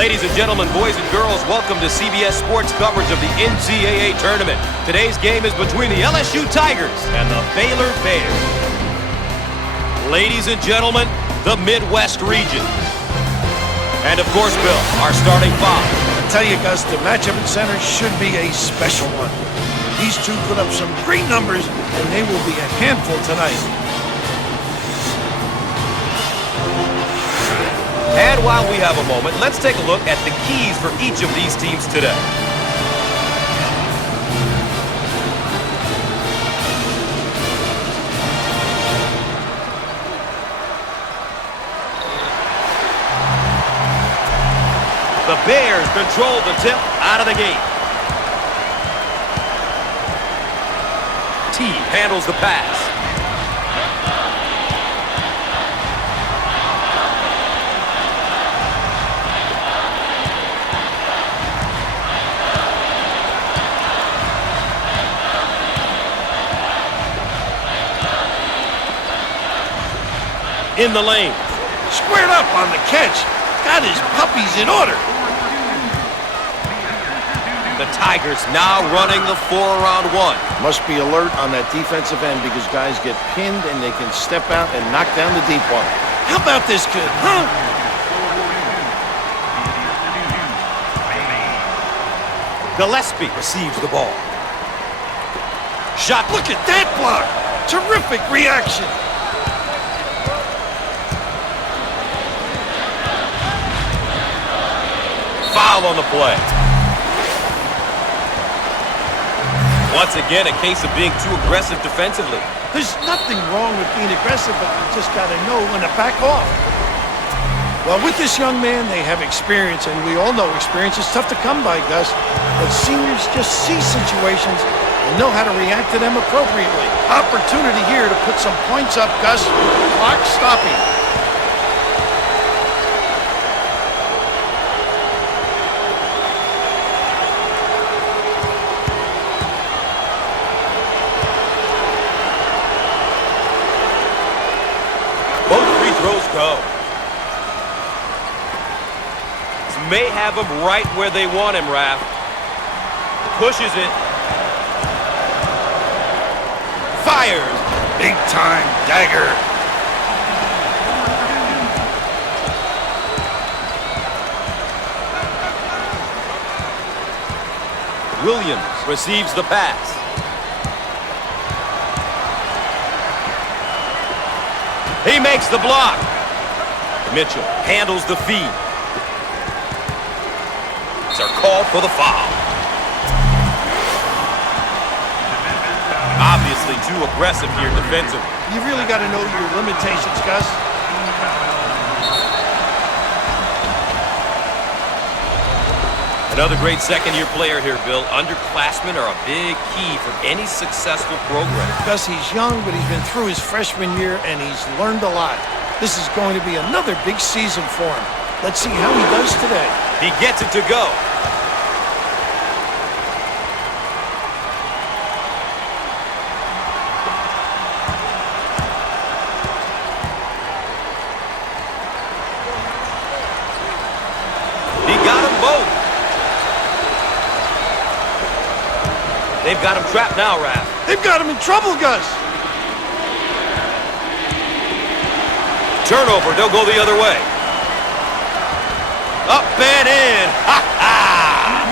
Ladies and gentlemen, boys and girls, welcome to CBS Sports coverage of the NCAA tournament. Today's game is between the LSU Tigers and the Baylor Bears. Ladies and gentlemen, the Midwest region. And of course, Bill, our starting five. I tell you, Gus, the matchup at center should be a special one. These two put up some great numbers, and they will be a handful tonight. And while we have a moment, let's take a look at the keys for each of these teams today. The Bears control the tip out of the gate. T handles the pass. In the lane. Squared up on the catch. Got his puppies in order. The Tigers now running the 4-around 1. Must be alert on that defensive end because guys get pinned and they can step out and knock down the deep one. How about this kid, huh? Gillespie receives the ball. Shot. Look at that block. Terrific reaction. Foul on the play. Once again, a case of being too aggressive defensively. There's nothing wrong with being aggressive, but you just got to know when to back off. Well, with this young man, they have experience, and we all know experience is tough to come by, Gus. But seniors just see situations and know how to react to them appropriately. Opportunity here to put some points up, Gus. Clock stopping. Go. May have him right where they want him, Raph. Pushes it. Fires. Big time dagger. Williams receives the pass. He makes the block. Mitchell handles the feed. They're called for the foul. Obviously too aggressive here defensively. You really got to know your limitations, Gus. Another great second-year player here, Bill. Underclassmen are a big key for any successful program. Gus, he's young, but he's been through his freshman year, and he's learned a lot. This is going to be another big season for him. Let's see how he does today. He gets it to go. He got them both. They've got him trapped now, Raph. They've got him in trouble, Gus. Turnover, they'll go the other way. Up and in. Ha-ha!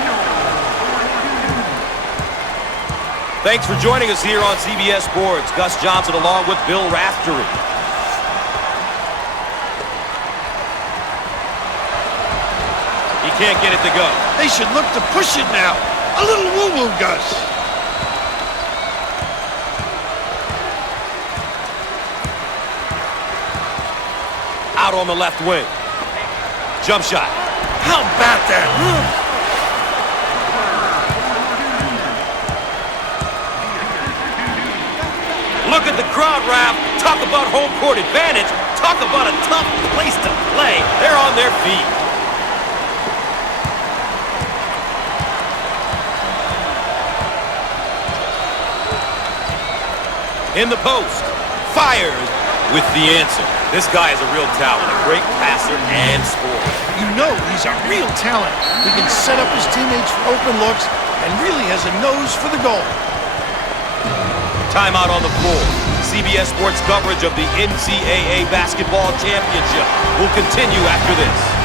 Thanks for joining us here on CBS Sports. Gus Johnson along with Bill Raftery. He can't get it to go. They should look to push it now. A little woo-woo, Gus. Out on the left wing. Jump shot. How about that? Look at the crowd, Raph. Talk about home court advantage. Talk about a tough place to play. They're on their feet. In the post. Fires with the answer. This guy is a real talent, a great passer and scorer. You know he's a real talent. He can set up his teammates for open looks and really has a nose for the goal. Timeout on the floor. CBS Sports coverage of the NCAA Basketball Championship will continue after this.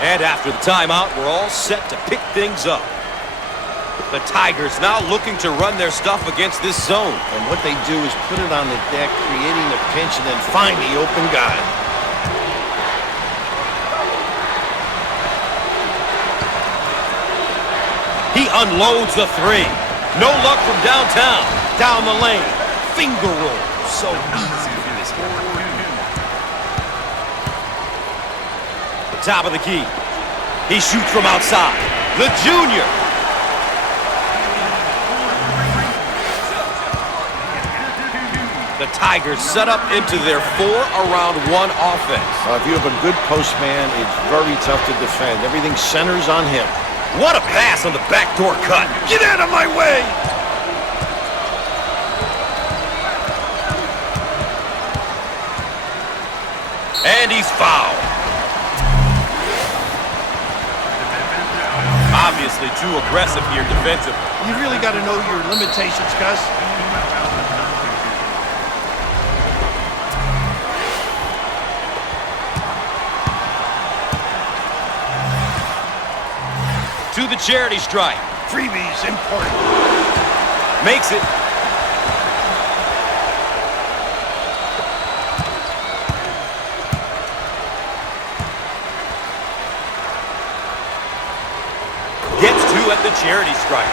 And after the timeout, we're all set to pick things up. The Tigers now looking to run their stuff against this zone. And what they do is put it on the deck, creating a pinch, and then find the open guy. He unloads the three. No luck from downtown. Down the lane. Finger roll. So easy for this guy. Top of the key. He shoots from outside. The junior. The Tigers set up into their 4-around-1 offense. If you have a good post man, it's very tough to defend. Everything centers on him. What a pass on the backdoor cut. Get out of my way! And he's fouled. Obviously too aggressive here defensively. You really got to know your limitations, Gus. To the charity stripe. Freebies important. Makes it. Gets two at the charity stripe.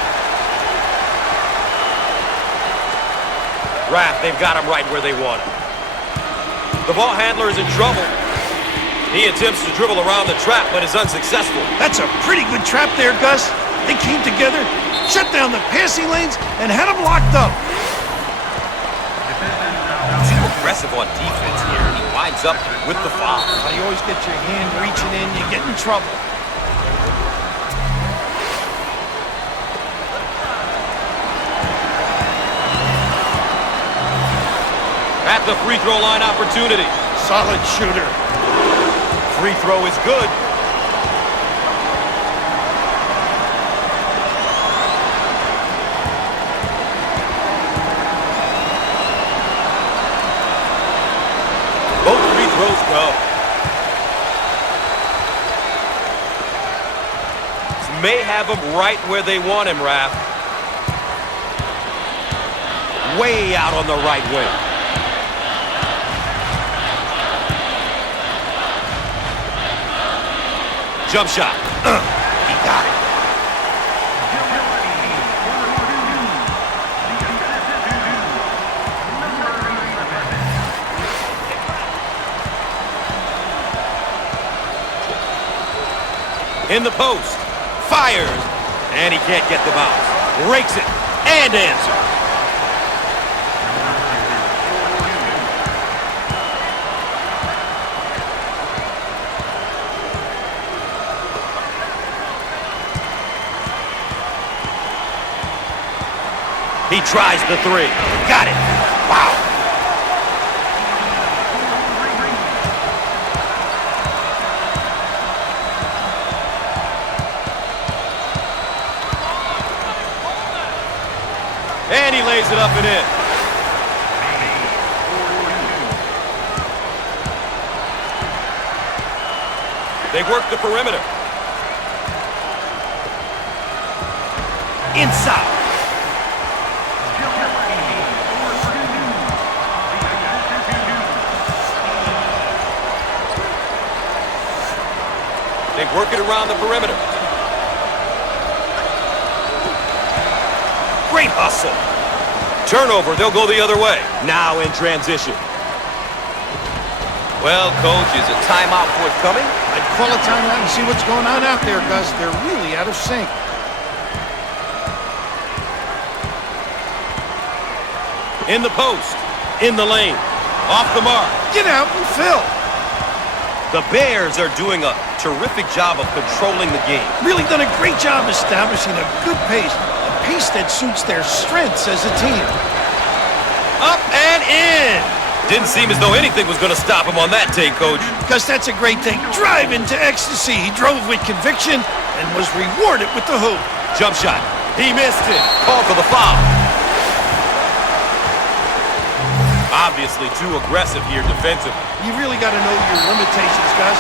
Raff, they've got him right where they want him. The ball handler is in trouble. He attempts to dribble around the trap, but is unsuccessful. That's a pretty good trap there, Gus. They came together, shut down the passing lanes, and had him locked up. Too aggressive on defense here. He winds up with the foul. You always get your hand reaching in, you get in trouble. At the free throw line opportunity. Solid shooter. Free throw is good. Both free throws go. This may have them right where they want him, Raph. Way out on the right wing. Jump shot. He got it. In the post. Fires. And he can't get the bounce. Rakes it. And answers. He tries the three. Got it. Wow. And he lays it up and in. They work the perimeter. Inside. They work it around the perimeter. Great hustle. Turnover, they'll go the other way. Now in transition. Well, Coach, is a timeout forthcoming? I'd call a timeout and see what's going on out there, Gus. They're really out of sync. In the post. In the lane. Off the mark. Get out and fill. The Bears are doing a terrific job of controlling the game. Really done a great job establishing a good pace. A pace that suits their strengths as a team. Up and in. Didn't seem as though anything was going to stop him on that take, Coach. Gus, that's a great take. Drive into ecstasy. He drove with conviction and was rewarded with the hoop. Jump shot. He missed it. Call for the foul. Obviously too aggressive here defensively. You really got to know your limitations, Gus.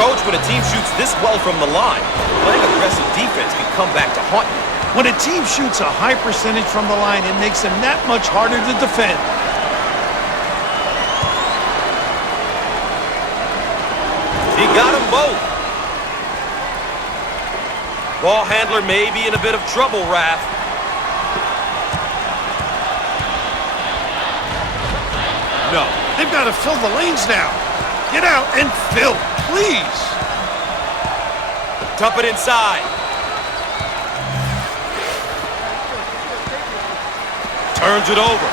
Coach, when a team shoots this well from the line, playing aggressive defense can come back to haunt you. When a team shoots a high percentage from the line, it makes them that much harder to defend. He got them both. Ball handler may be in a bit of trouble, Raph. No, they've got to fill the lanes now. Get out and fill, please. Dump it inside. Turns it over.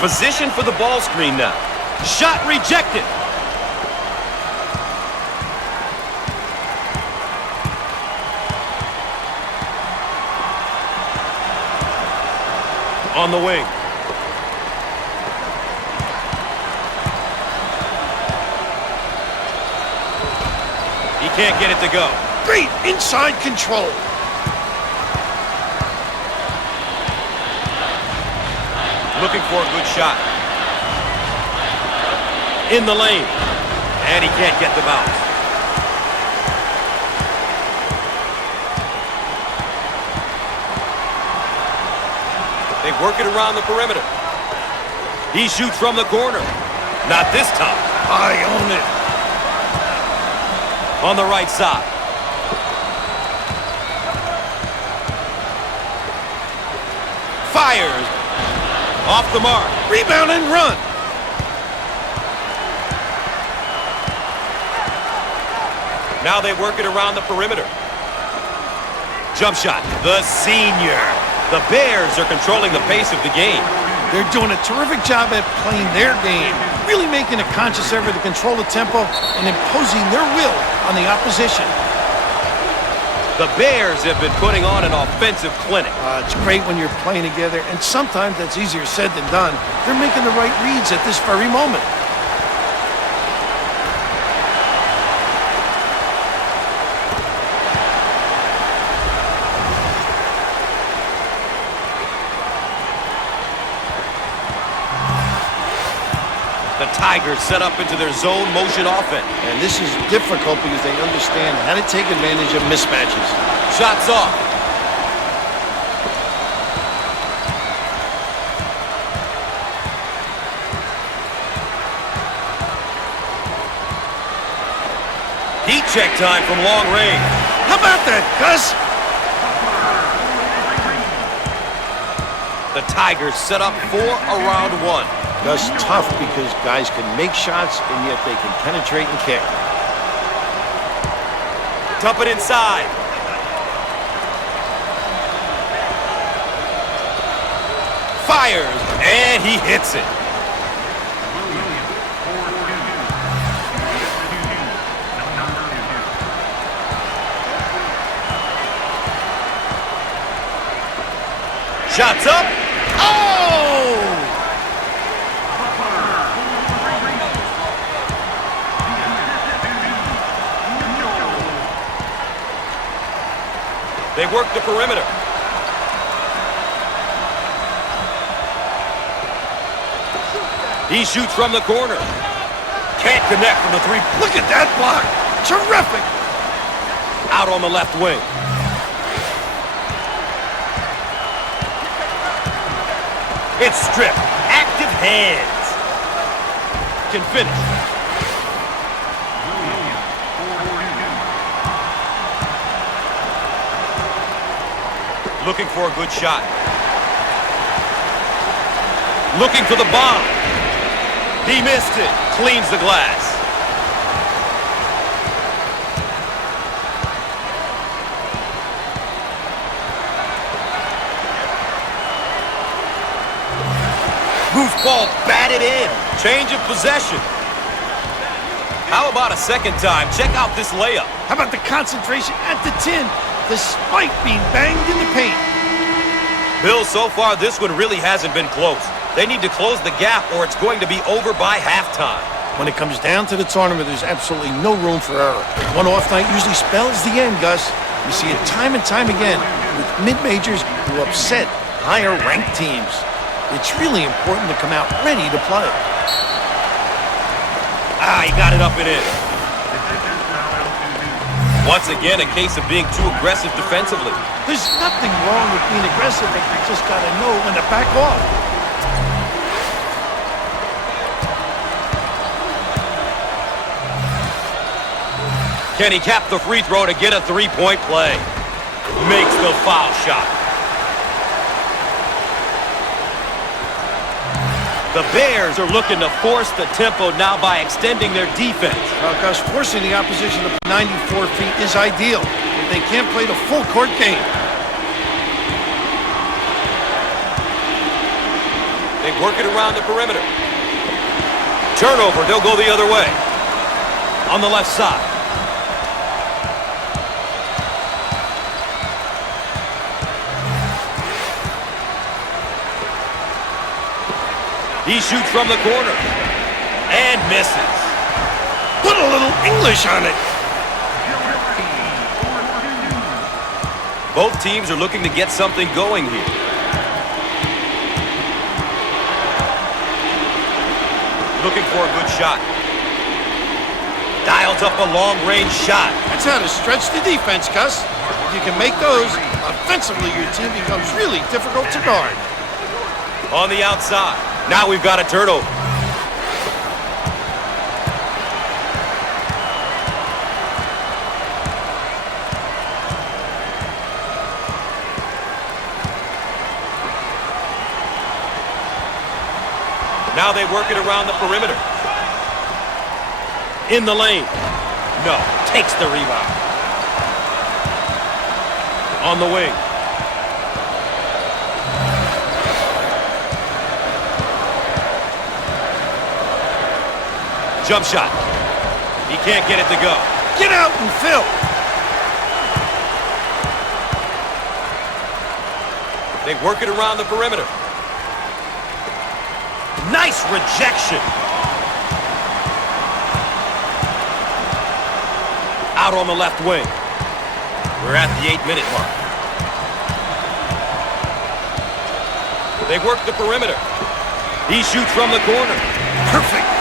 Position for the ball screen now. Shot rejected. On the wing. He can't get it to go. Great inside control. Looking for a good shot. In the lane. And he can't get the bounce. They work it around the perimeter. He shoots from the corner. Not this time. I own it. On the right side. Fires. Off the mark. Rebound and run. Now they work it around the perimeter. Jump shot. The senior. The Bears are controlling the pace of the game. They're doing a terrific job at playing their game, really making a conscious effort to control the tempo and imposing their will on the opposition. The Bears have been putting on an offensive clinic. It's great when you're playing together, and sometimes that's easier said than done. They're making the right reads at this very moment. The Tigers set up into their zone motion offense. And this is difficult because they understand how to take advantage of mismatches. Shots off. Heat check time from long range. How about that, Gus? The Tigers set up for a round one. Gus, tough because guys can make shots and yet they can penetrate and kick. Dump it inside. Fires, and he hits it. Shots up. Oh! They work the perimeter. He shoots from the corner. Can't connect from the three. Look at that block. Terrific. Out on the left wing. It's stripped. Active hands. Can finish. Looking for a good shot. Looking for the bomb. He missed it. Cleans the glass. Goofball batted in. Change of possession. How about a second time? Check out this layup. How about the concentration at the tin, despite being banged in the paint? Bill, so far this one really hasn't been close. They need to close the gap or it's going to be over by halftime. When it comes down to the tournament, there's absolutely no room for error. One off night usually spells the end, Gus. You see it time and time again with mid-majors who upset higher-ranked teams. It's really important to come out ready to play. He got it up and in. Once again, a case of being too aggressive defensively. There's nothing wrong with being aggressive, but you just got to know when to back off. Can he cap the free throw to get a three-point play? Makes the foul shot. The Bears are looking to force the tempo now by extending their defense. Well, Gus, forcing the opposition to 94 feet is ideal. If they can't play the full court game. They work it around the perimeter. Turnover, they'll go the other way. On the left side. He shoots from the corner. And misses. Put a little English on it. Both teams are looking to get something going here. Looking for a good shot. Dials up a long-range shot. That's how to stretch the defense, Gus. If you can make those, offensively your team becomes really difficult to guard. On the outside. Now we've got a turnover. Now they work it around the perimeter. In the lane. No, takes the rebound. On the wing. Jump shot. He can't get it to go. Get out and fill. They work it around the perimeter. Nice rejection. Out on the left wing. We're at the 8-minute mark. They work the perimeter. He shoots from the corner. Perfect.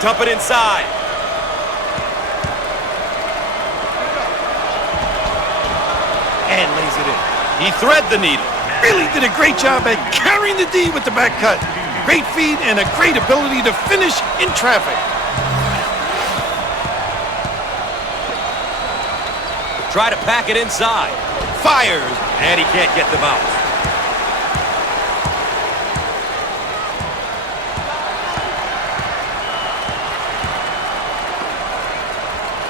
Dump it inside. And lays it in. He thread the needle. Really did a great job at carrying the D with the back cut. Great feed and a great ability to finish in traffic. Try to pack it inside. Fires, and he can't get the bounce.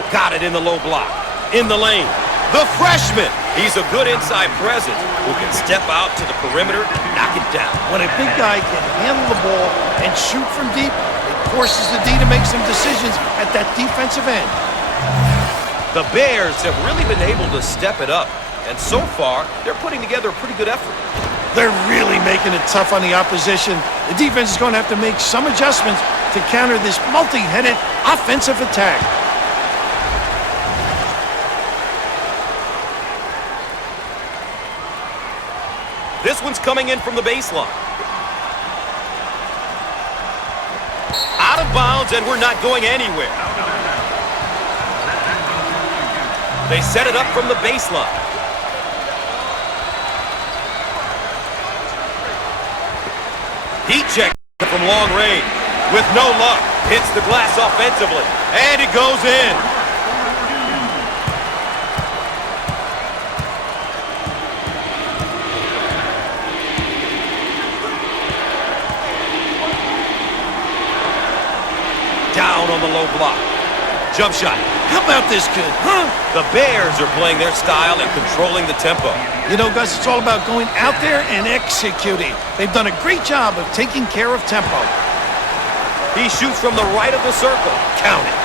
Got it in the low block. In the lane. The freshman. He's a good inside presence who can step out to the perimeter and knock it down. When a big guy can handle the ball and shoot from deep, it forces the D to make some decisions at that defensive end. The Bears have really been able to step it up, and so far, they're putting together a pretty good effort. They're really making it tough on the opposition. The defense is going to have to make some adjustments to counter this multi-headed offensive attack. This one's coming in from the baseline. Out of bounds, and we're not going anywhere. They set it up from the baseline. Heat check from long range. With no luck. Hits the glass offensively. And it goes in. Down on the low block. Jump shot. How about this kid, huh? The Bears are playing their style and controlling the tempo. You know, Gus, it's all about going out there and executing. They've done a great job of taking care of tempo. He shoots from the right of the circle. Count it.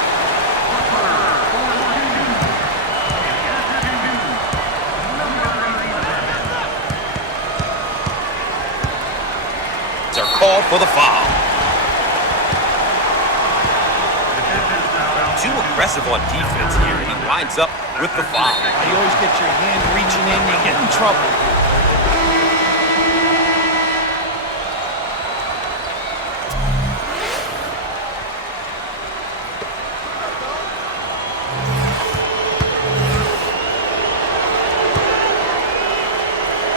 They're called for the foul. Too aggressive on defense here. He winds up with the foul. You always get your hand reaching in, you get in trouble.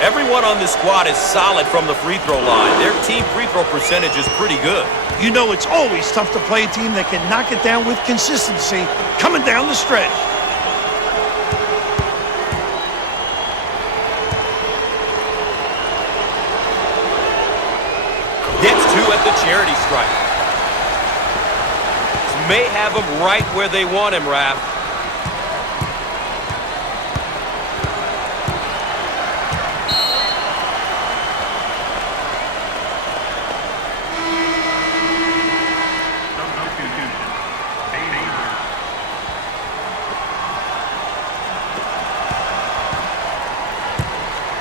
Everyone on this squad is solid from the free throw line. Their team free throw percentage is pretty good. You know it's always tough to play a team that can knock it down with consistency coming down the stretch. Gets two at the charity stripe. May have him right where they want him, Raph.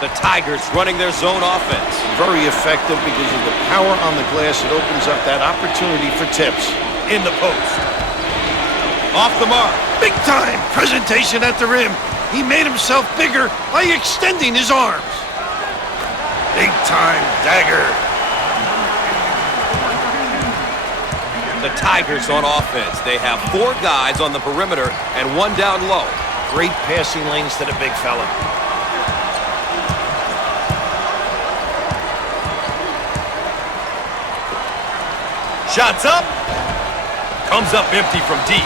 The Tigers running their zone offense. Very effective because of the power on the glass. It opens up that opportunity for tips. In the post. Off the mark. Big time presentation at the rim. He made himself bigger by extending his arms. Big time dagger. The Tigers on offense. They have 4 guys on the perimeter and 1 down low. Great passing lanes to the big fella. Shots up. Comes up empty from deep.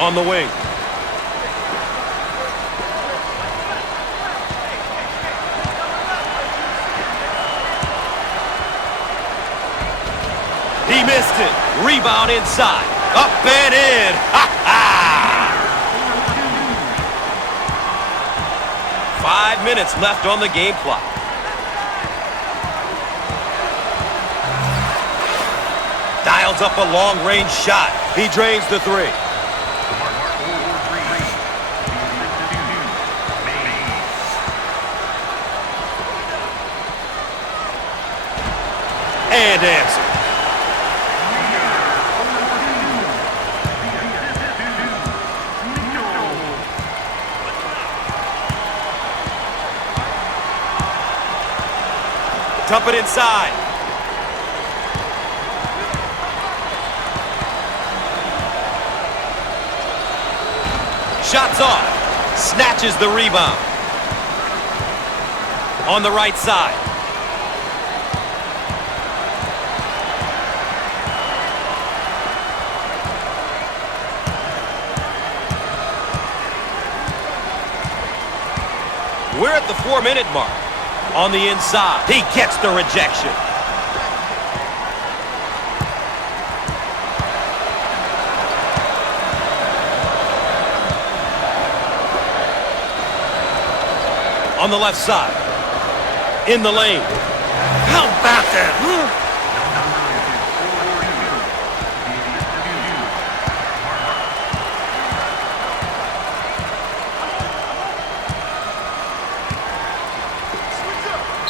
On the wing. He missed it. Rebound inside. Up and in. Ha ha! 5 minutes left on the game clock. Dials up a long-range shot. He drains the 3. And answer. Dump it inside. Shots off. Snatches the rebound. On the right side. We're at the 4-minute mark. On the inside. He gets the rejection. On the left side. In the lane. How about that, huh?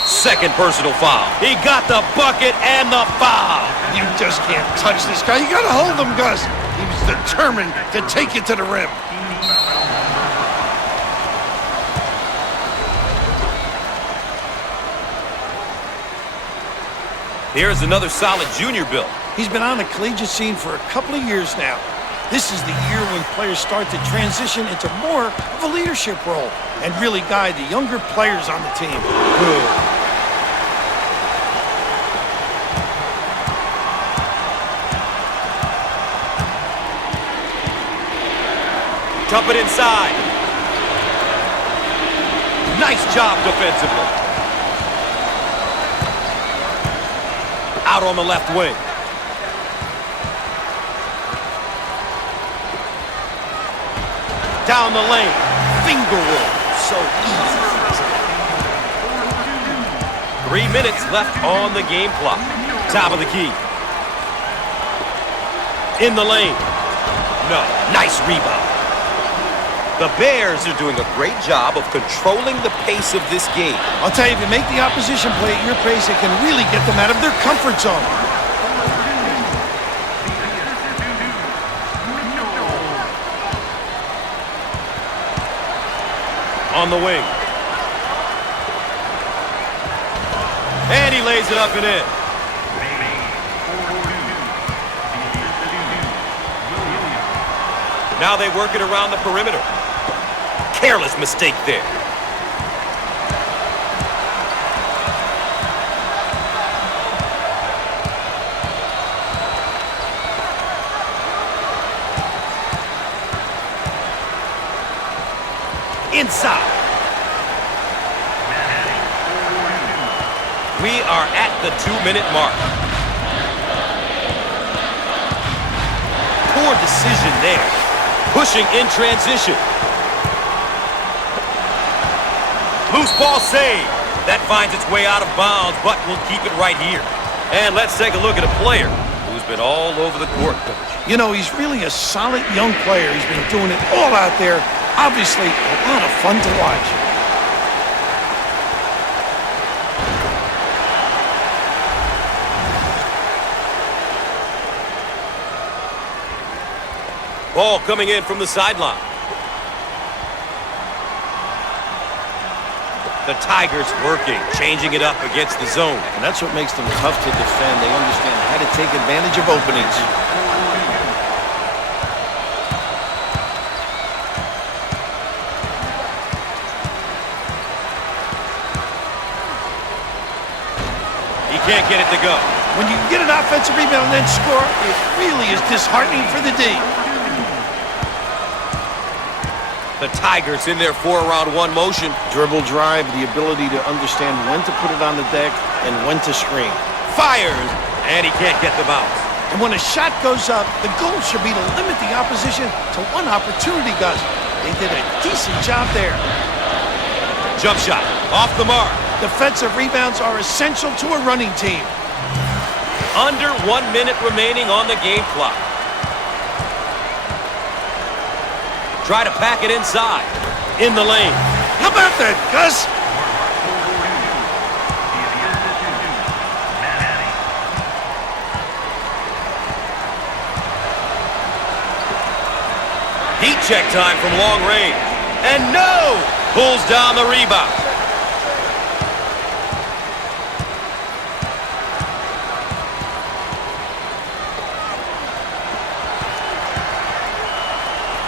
Second personal foul. He got the bucket and the foul. You just can't touch this guy. You gotta hold him, Gus. He was determined to take it to the rim. Here's another solid junior build. He's been on the collegiate scene for a couple of years now. This is the year when players start to transition into more of a leadership role and really guide the younger players on the team. Good. Dump it inside. Nice job defensively. Out on the left wing. Down the lane. Finger roll. So easy. 3 minutes left on the game clock. Top of the key. In the lane. No. Nice rebound. The Bears are doing a great job of controlling the pace of this game. I'll tell you, if you make the opposition play at your pace, it can really get them out of their comfort zone. On the wing. And he lays it up and in. Now they work it around the perimeter. Careless mistake there. Inside. We are at the 2-minute mark. Poor decision there. Pushing in transition. Loose ball save. That finds its way out of bounds, but we'll keep it right here. And let's take a look at a player who's been all over the court, Coach. You know, he's really a solid young player. He's been doing it all out there. Obviously, a lot of fun to watch. Ball coming in from the sideline. The Tigers working, changing it up against the zone. And that's what makes them tough to defend. They understand how to take advantage of openings. He can't get it to go. When you get an offensive rebound and then score, it really is disheartening for the D. The Tigers in their 4-around-1 motion. Dribble drive, the ability to understand when to put it on the deck and when to screen. Fires, and he can't get the bounce. And when a shot goes up, the goal should be to limit the opposition to one opportunity, Gus. They did a decent job there. Jump shot, off the mark. Defensive rebounds are essential to a running team. Under 1 minute remaining on the game clock. Try to pack it inside. In the lane. How about that, Gus? Heat check time from long range. And no! Pulls down the rebound.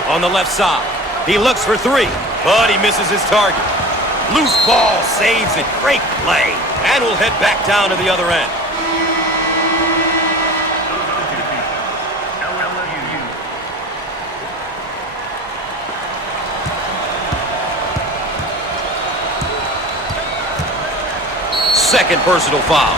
On the left side. He looks for three, but he misses his target. Loose ball saves it. Great play. And we'll head back down to the other end. Second personal foul.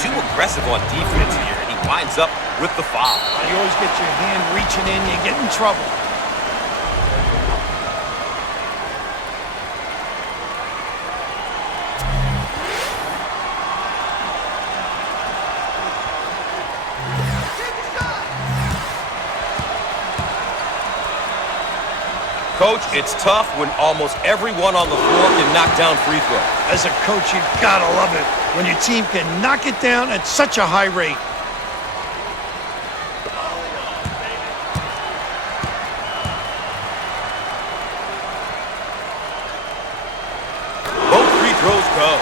Too aggressive on defense here, and he winds up with the foul. You always get your hand reaching in, you get in trouble. Coach, it's tough when almost everyone on the floor can knock down free throws. As a coach, you gotta love it when your team can knock it down at such a high rate. Both free throws go.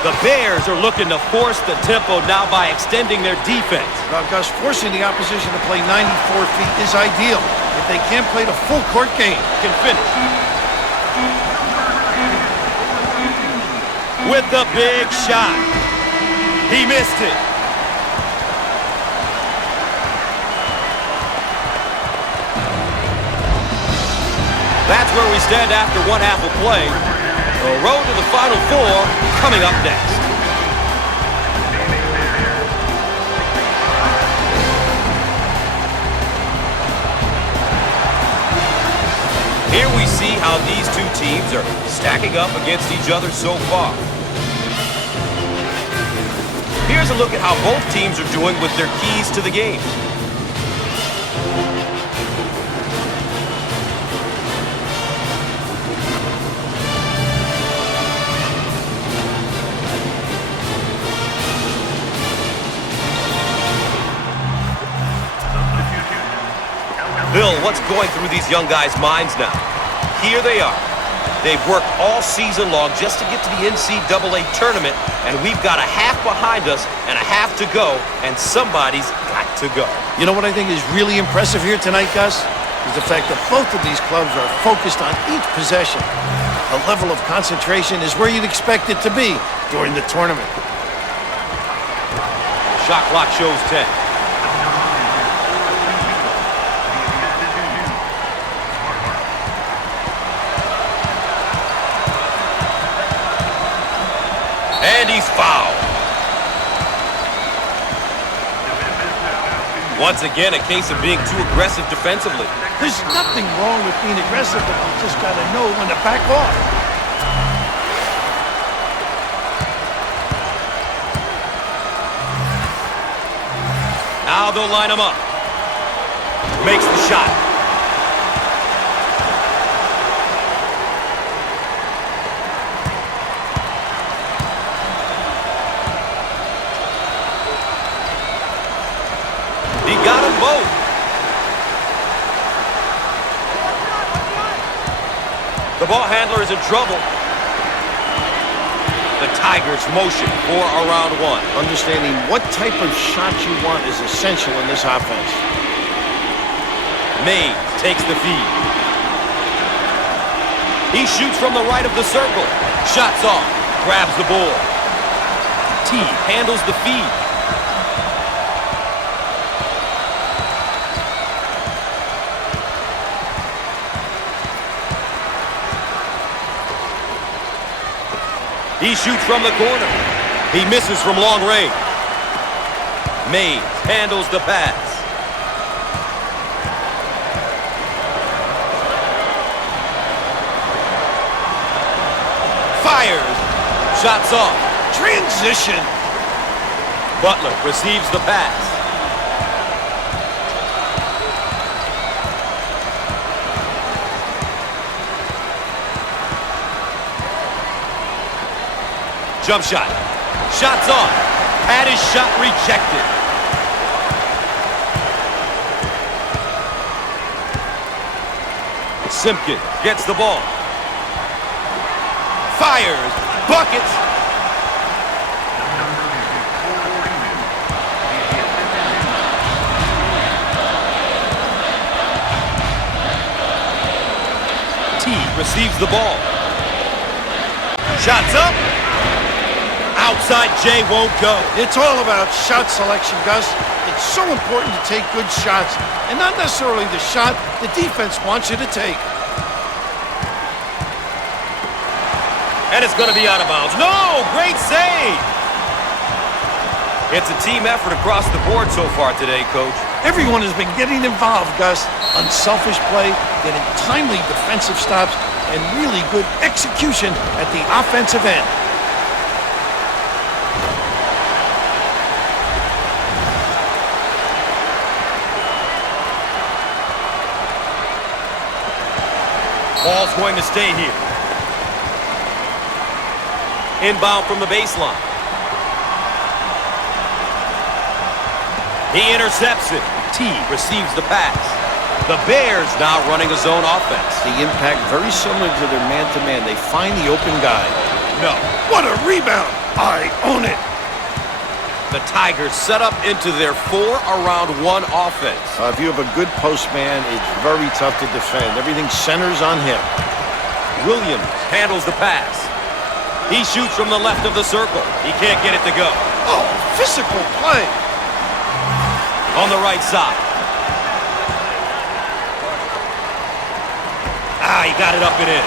The Bears are looking to force the tempo now by extending their defense. Well, Gus, forcing the opposition to play 94 feet is ideal. If they can't play the full court game, Can finish. With the big shot. He missed it. That's where we stand after one half of play. The road to the Final Four coming up next. Here we see how these two teams are stacking up against each other so far. Here's a look at how both teams are doing with their keys to the game. Bill, what's going through these young guys' minds now? Here they are. They've worked all season long just to get to the NCAA tournament, and we've got a half behind us and a half to go, and somebody's got to go. you know what I think is really impressive here tonight, Gus? Is the fact that both of these clubs are focused on each possession. The level of concentration is where you'd expect it to be during the tournament. Shot clock shows 10. And he's fouled. Once again, a case of being too aggressive defensively. There's nothing wrong with being aggressive, but you just got to know when to back off. Now they'll line him up. Makes the shot. He got them both. The ball handler is in trouble. The Tigers motion for a round one. Understanding what type of shot you want is essential in this offense. May takes the feed. He shoots from the right of the circle. Shots off. Grabs the ball. T handles the feed. He shoots from the corner. He misses from long range. Mays handles the pass. Fires. Shots off. Transition. Butler receives the pass. Jump shot. Shots on. Had his shot rejected. Simpkin gets the ball. Fires. Buckets. T receives the ball. Shots up. Outside J won't go. It's all about shot selection, Gus. It's so important to take good shots, and not necessarily the shot the defense wants you to take. And it's going to be out of bounds. No! Great save! It's a team effort across the board so far today, Coach. Everyone has been getting involved, Gus. Unselfish play, getting timely defensive stops, and really good execution at the offensive end. Ball's going to stay here. Inbound from the baseline. He intercepts it. T receives the pass. The Bears now running a zone offense. The impact very similar to their man-to-man. They find the open guy. No. What a rebound! I own it. The Tigers set up into their 4-around-1 offense. If you have a good post man, it's very tough to defend. Everything centers on him. Williams handles the pass. He shoots from the left of the circle. He can't get it to go. Oh, physical play. On the right side. He got it up and in.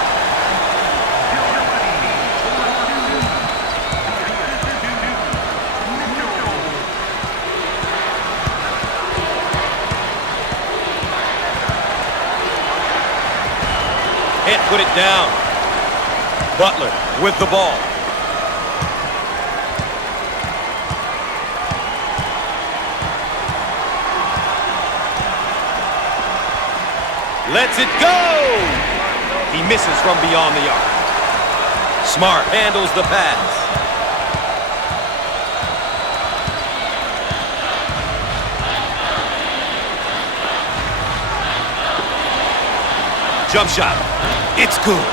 Can't put it down. Butler with the ball. Lets it go! He misses from beyond the arc. Smart handles the pass. Jump shot. It's good.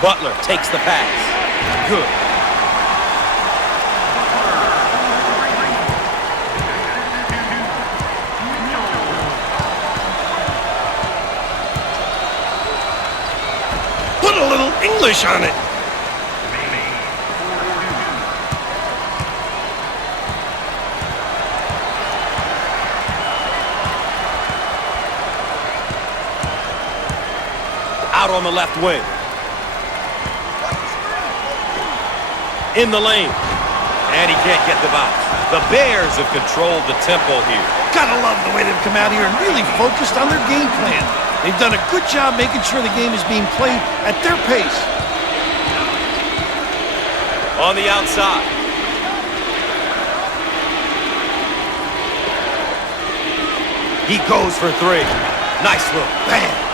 Butler takes the pass. Good. Put a little English on it. Out on the left wing. In the lane. And he can't get the bounce. The Bears have controlled the tempo here. Gotta love the way they've come out here and really focused on their game plan. They've done a good job making sure the game is being played at their pace. On the outside. He goes for three. Nice look. Bam.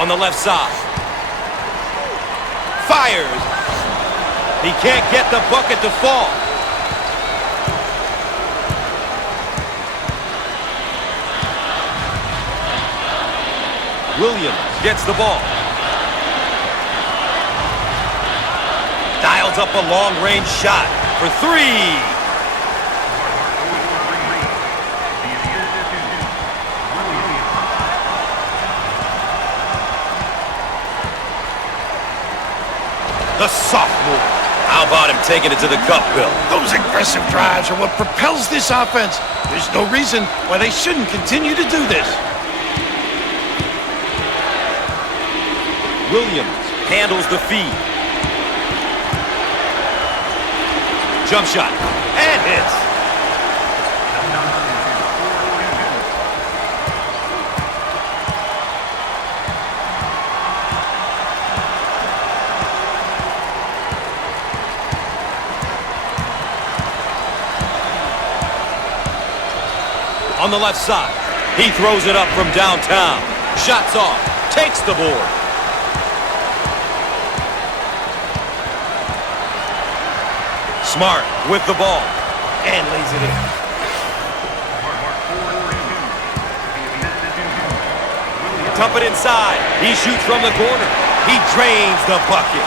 On the left side. Fires. He can't get the bucket to fall. Williams gets the ball. Dials up a long-range shot for three. The sophomore. How about him taking it to the cup, Bill? Those aggressive drives are what propels this offense. There's no reason why they shouldn't continue to do this. Williams handles the feed. Jump shot. And hits. On the left side. He throws it up from downtown. Shots off. Takes the board. Smart with the ball. And lays it in. Dump it inside. He shoots from the corner. He drains the bucket.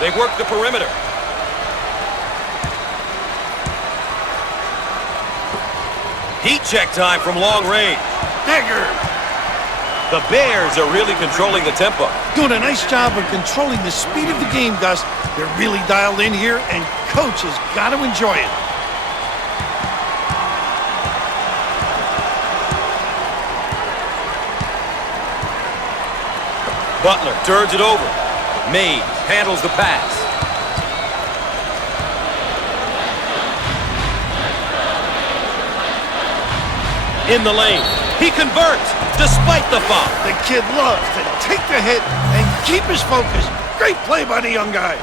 They've worked the perimeter. Heat check time from long range. Dagger. The Bears are really controlling the tempo. Doing a nice job of controlling the speed of the game, Gus. They're really dialed in here, and Coach has got to enjoy it. Butler turns it over. Mays handles the pass. In the lane. He converts despite the foul. The kid loves to take the hit and keep his focus. Great play by the young guy.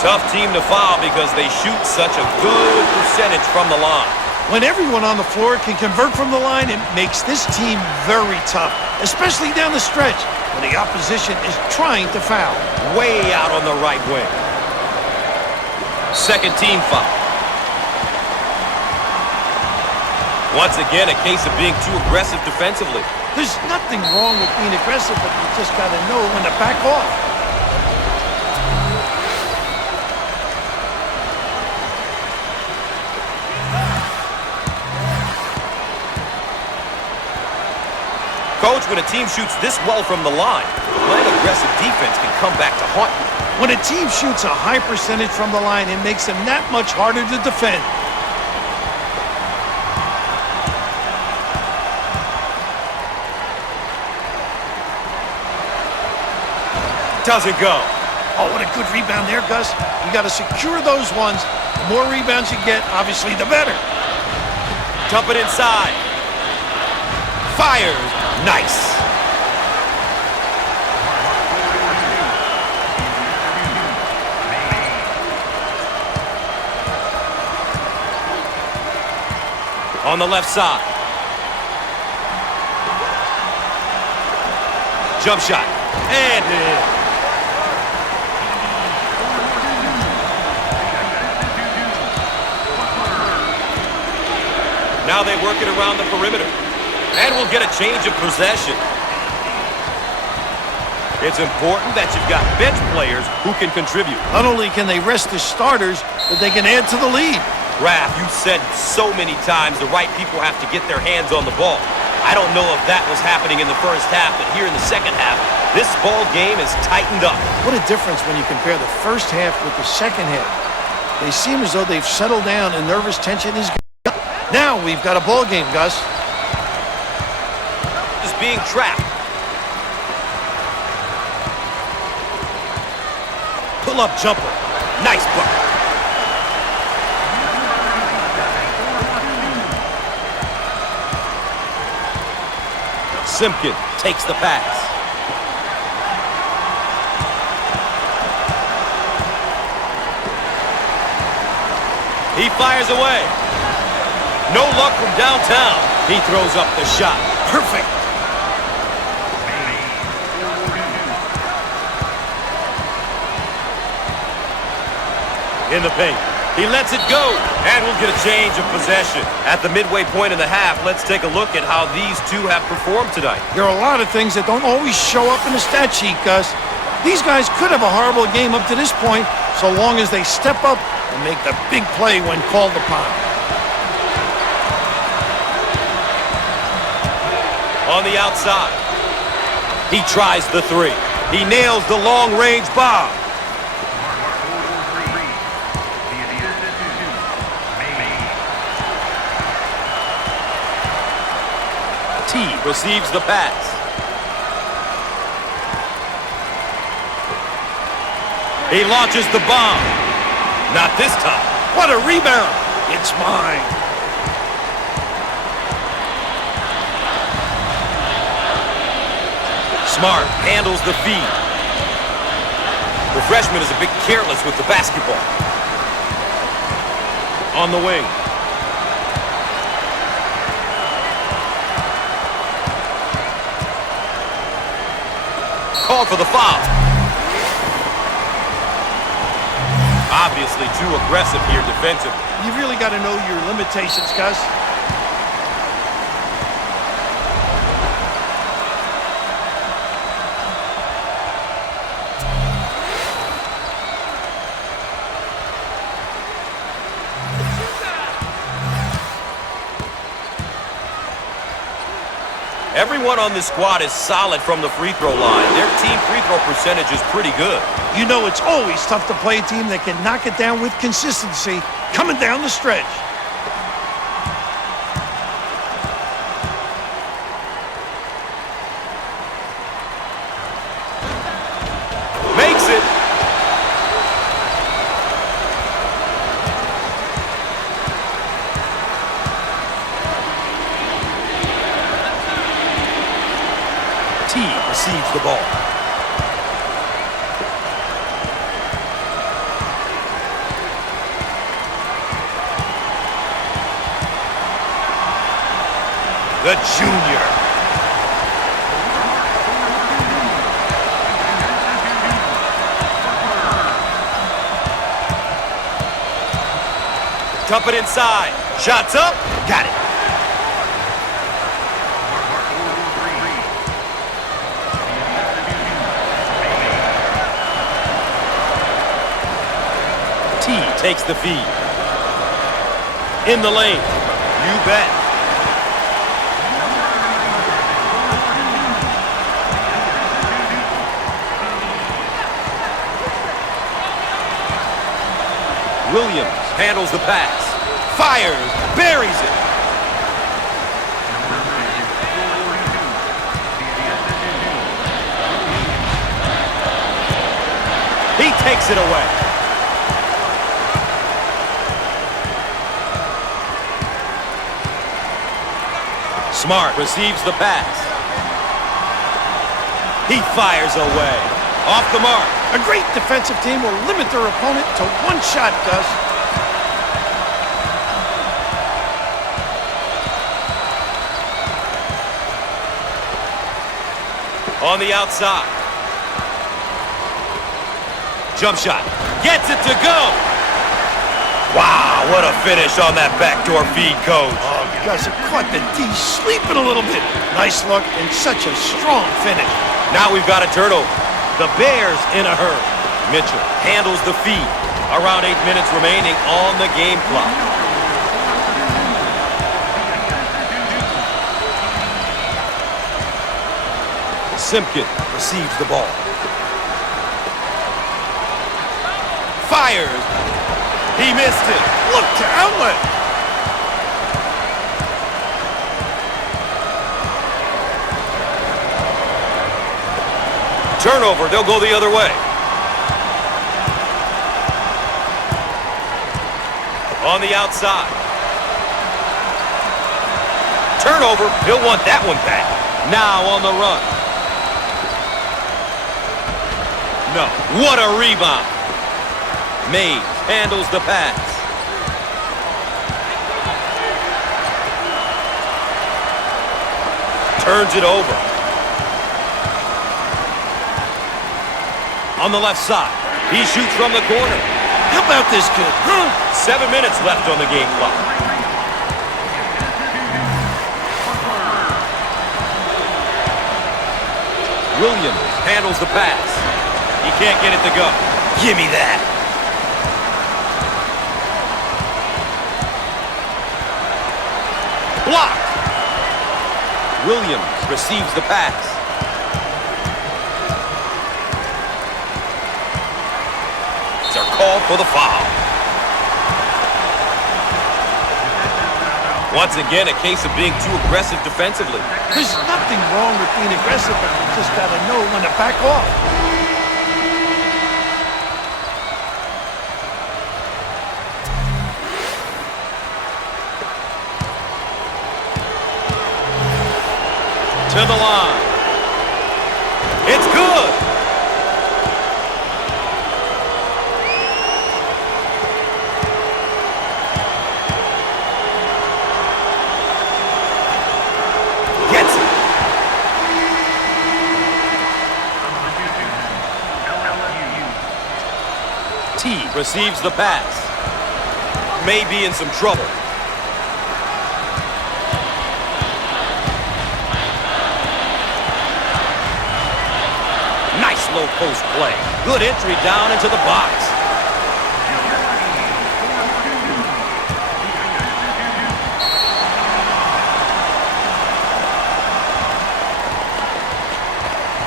Tough team to foul because they shoot such a good percentage from the line. When everyone on the floor can convert from the line, it makes this team very tough, especially down the stretch when the opposition is trying to foul. Way out on the right wing. Second team foul. Once again, a case of being too aggressive defensively. There's nothing wrong with being aggressive, but you just got to know when to back off. Coach, when a team shoots this well from the line, playing aggressive defense can come back to haunt you. When a team shoots a high percentage from the line, it makes them that much harder to defend. Doesn't go. Oh, what a good rebound there, Gus. You got to secure those ones. The more rebounds you get, obviously, the better. Dump it inside. Fires. Nice. On the left side. Jump shot. And in. Now they work it around the perimeter. And we'll get a change of possession. It's important that you've got bench players who can contribute. Not only can they rest the starters, but they can add to the lead. Raph, you said so many times the right people have to get their hands on the ball. I don't know if that was happening in the first half, but here in the second half, this ball game is tightened up. What a difference when you compare the first half with the second half. They seem as though they've settled down and nervous tension is gone. Now we've got a ball game, Gus. Is being trapped. Pull-up jumper. Nice bucket. Simpkin takes the pass. He fires away. No luck from downtown. He throws up the shot. Perfect. In the paint. He lets it go, and we'll get a change of possession. At the midway point in the half, let's take a look at how these two have performed tonight. There are a lot of things that don't always show up in the stat sheet, Gus. These guys could have a horrible game up to this point, so long as they step up and make the big play when called upon. On the outside, he tries the three. He nails the long-range bomb. T receives the pass. He launches the bomb. Not this time. What a rebound! It's mine. Smart handles the feed. The freshman is a bit careless with the basketball. On the wing. Called for the foul. Obviously too aggressive here defensively. You really got to know your limitations, Gus. Everyone on this squad is solid from the free throw line. Their team free throw percentage is pretty good. You know it's always tough to play a team that can knock it down with consistency coming down the stretch. Makes it. T receives the ball. the junior. Dump it inside. Shots up. Got it. T takes the feed. In the lane. You bet. Williams handles the pass. Fires. Buries it. He takes it away. Smart receives the pass. He fires away. Off the mark. A great defensive team will limit their opponent to one shot, Gus. On the outside. Jump shot. Gets it to go. Wow, what a finish on that backdoor feed, Coach. Oh, Gus, it caught the D sleeping a little bit. Nice look and such a strong finish. Now we've got a turnover. The Bears in a hurry. Mitchell handles the feed. Around 8 minutes remaining on the game clock. Simpkin receives the ball. Fires. He missed it. Look to outlet. Turnover. They'll go the other way. On the outside. Turnover. He'll want that one back. Now on the run. No. What a rebound. Mays handles the pass. Turns it over. On the left side. He shoots from the corner. How about this kid? 7 minutes left on the game clock. Williams handles the pass. He can't get it to go. Give me that. Blocked. Williams receives the pass. They're called for the foul. Once again, a case of being too aggressive defensively. There's nothing wrong with being aggressive, but you just got to know when to back off. To the line. It's good. Gets it. T receives the pass. May be in some trouble. Low post play. Good entry down into the box.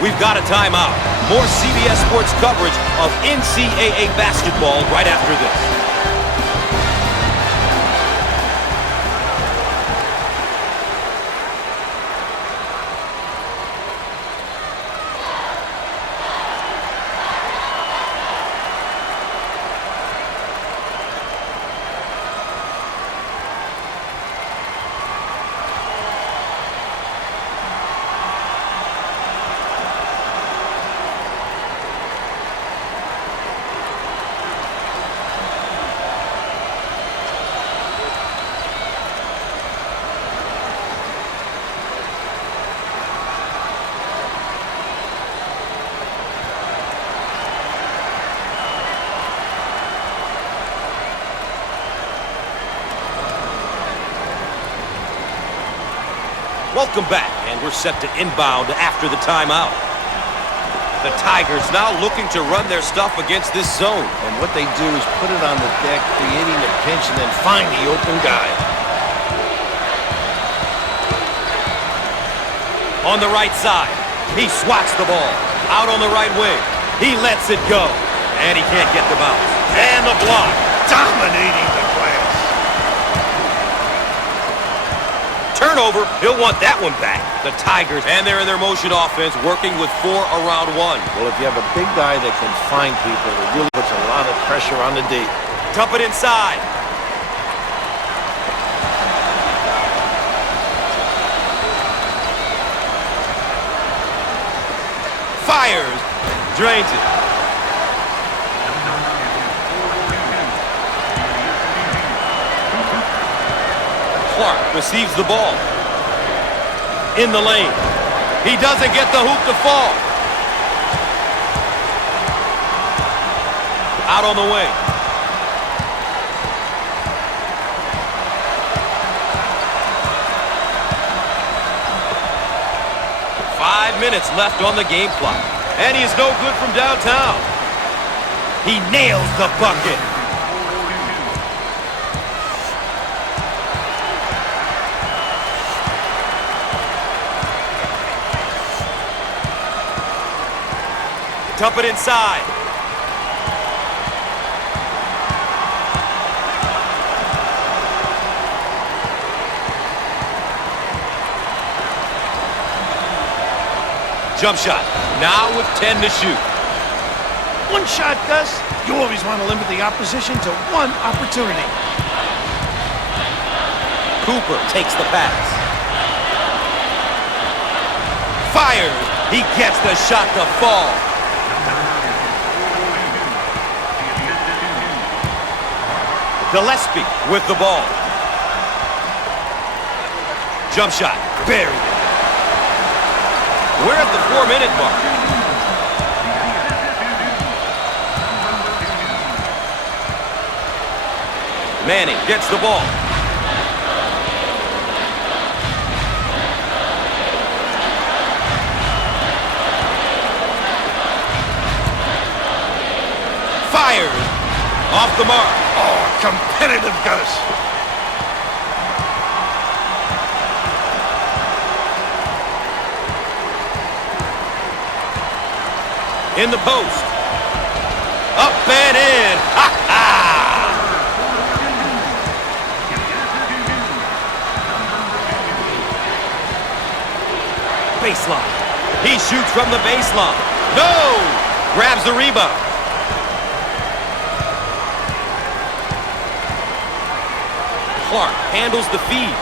We've got a timeout. More CBS Sports coverage of NCAA basketball right after this. Welcome back, and we're set to inbound after the timeout. The Tigers now looking to run their stuff against this zone. And what they do is put it on the deck, creating a pinch, and then find the open guy. On the right side, he swats the ball. Out on the right wing, he lets it go. And he can't get the bounce. And the block. Dominating the glass. Turnover, he'll want that one back. The Tigers, and they're in their motion offense, working with 4 around 1. Well, if you have a big guy that can find people, it really puts a lot of pressure on the D. Dump it inside. Fires. Drains it. Clark receives the ball. In the lane. He doesn't get the hoop to fall. Out on the wing. Five minutes left on the game clock. And he is no good from downtown. He nails the bucket. Dump it inside. Jump shot. Now with 10 to shoot. One shot, Gus. You always want to limit the opposition to one opportunity. Cooper takes the pass. Fires. He gets the shot to fall. Gillespie with the ball. Jump shot. Buried it. We're at the 4-minute mark. Manning gets the ball. Fired. Off the mark. Oh, competitive Gus. In the post. Up and in. Ha ha! Baseline. He shoots from the baseline. No! Grabs the rebound. Clark handles the feed.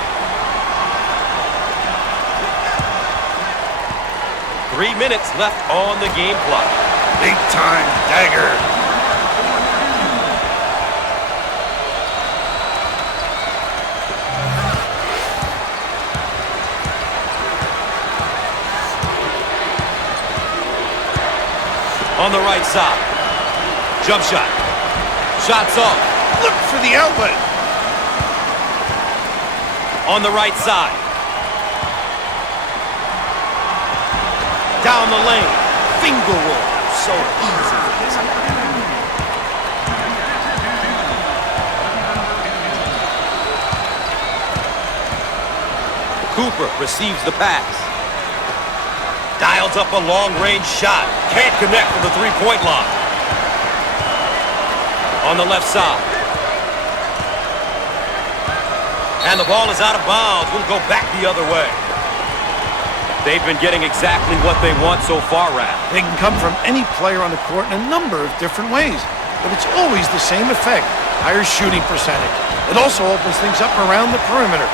3 minutes left on the game clock. Big time dagger. On the right side. Jump shot. Shots off. Look for the outlet. On the right side. Down the lane. Finger roll. So easy for this guy. Cooper receives the pass. Dials up a long-range shot. Can't connect from the three-point line. On the left side. And the ball is out of bounds. We'll go back the other way. They've been getting exactly what they want so far, Raph. They can come from any player on the court in a number of different ways, but it's always the same effect, higher shooting percentage. It also opens things up around the perimeter.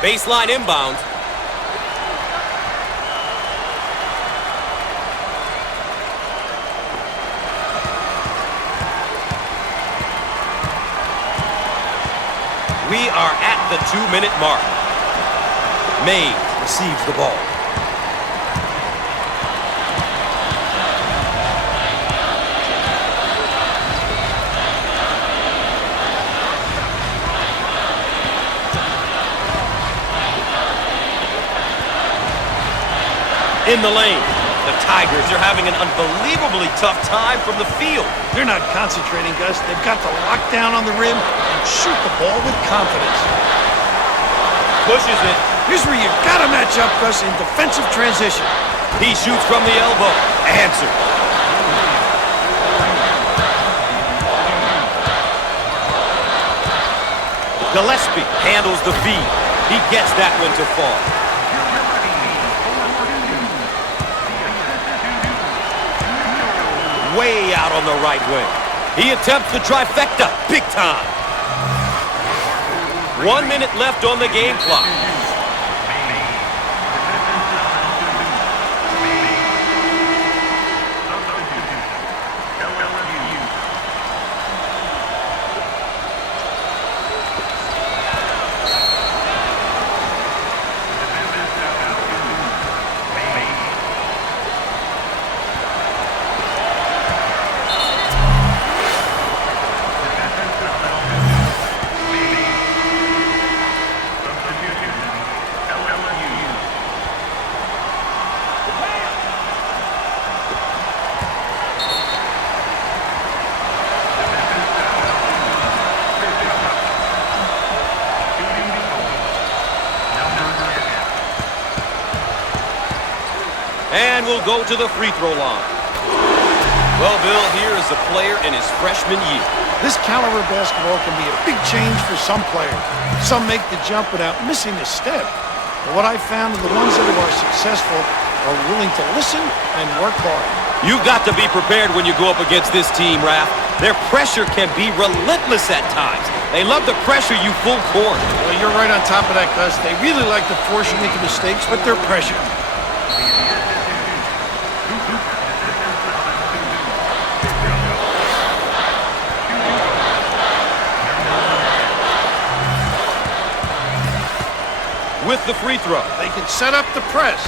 Baseline inbound. We are at the 2-minute mark. Mays receives the ball. in the lane. The Tigers are having an unbelievably tough time from the field. They're not concentrating, Gus. They've got to lock down on the rim and shoot the ball with confidence. Pushes it. Here's where you've got to match up, Gus, in defensive transition. He shoots from the elbow. Answer. Gillespie handles the feed. He gets that one to fall. Way out on the right wing. He attempts the trifecta. Big time. 1 minute left on the game clock. And we'll go to the free throw line. Well, Bill, here is a player in his freshman year. This caliber of basketball can be a big change for some players. Some make the jump without missing a step. But what I've found is the ones that are successful are willing to listen and work hard. You've got to be prepared when you go up against this team, Raph. Their pressure can be relentless at times. They love to pressure you full court. Well, you're right on top of that, Gus. They really like to force you into mistakes with their pressure. With the free throw. They can set up the press.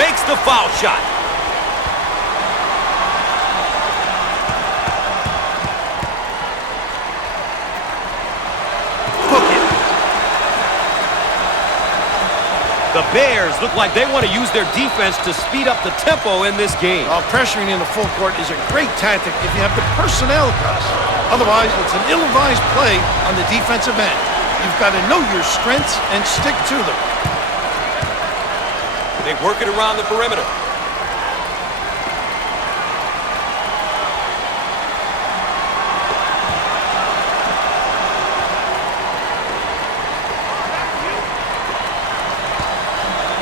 Makes the foul shot. Hook it. The Bears look like they want to use their defense to speed up the tempo in this game. Pressuring in the full court is a great tactic if you have the personnel, Gus. Otherwise, it's an ill-advised play on the defensive end. You've got to know your strengths and stick to them. They work it around the perimeter.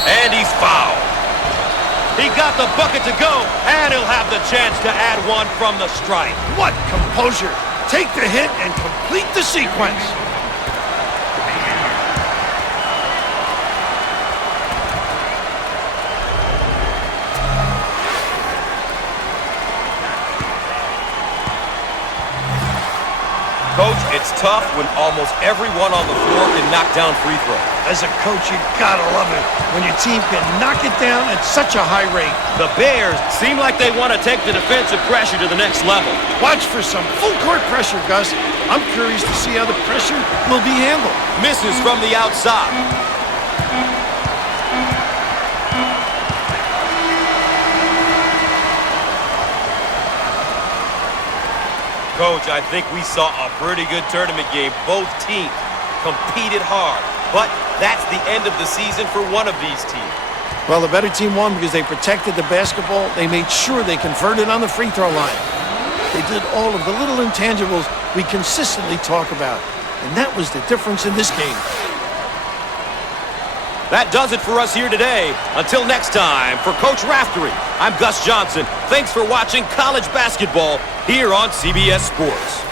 And he's fouled. He got the bucket to go, and he'll have the chance to add one from the stripe. What composure. Take the hit and complete the sequence. Coach, it's tough when almost everyone on the floor can knock down free throws. As a coach, you gotta love it when your team can knock it down at such a high rate. The Bears seem like they want to take the defensive pressure to the next level. Watch for some full court pressure, Gus. I'm curious to see how the pressure will be handled. Misses from the outside. Coach, I think we saw a pretty good tournament game. Both teams competed hard, but that's the end of the season for one of these teams. Well, the better team won because they protected the basketball. They made sure they converted on the free throw line. They did all of the little intangibles we consistently talk about, and that was the difference in this game. That does it for us here today. Until next time, for Coach Raftery, I'm Gus Johnson. Thanks for watching college basketball here on CBS Sports.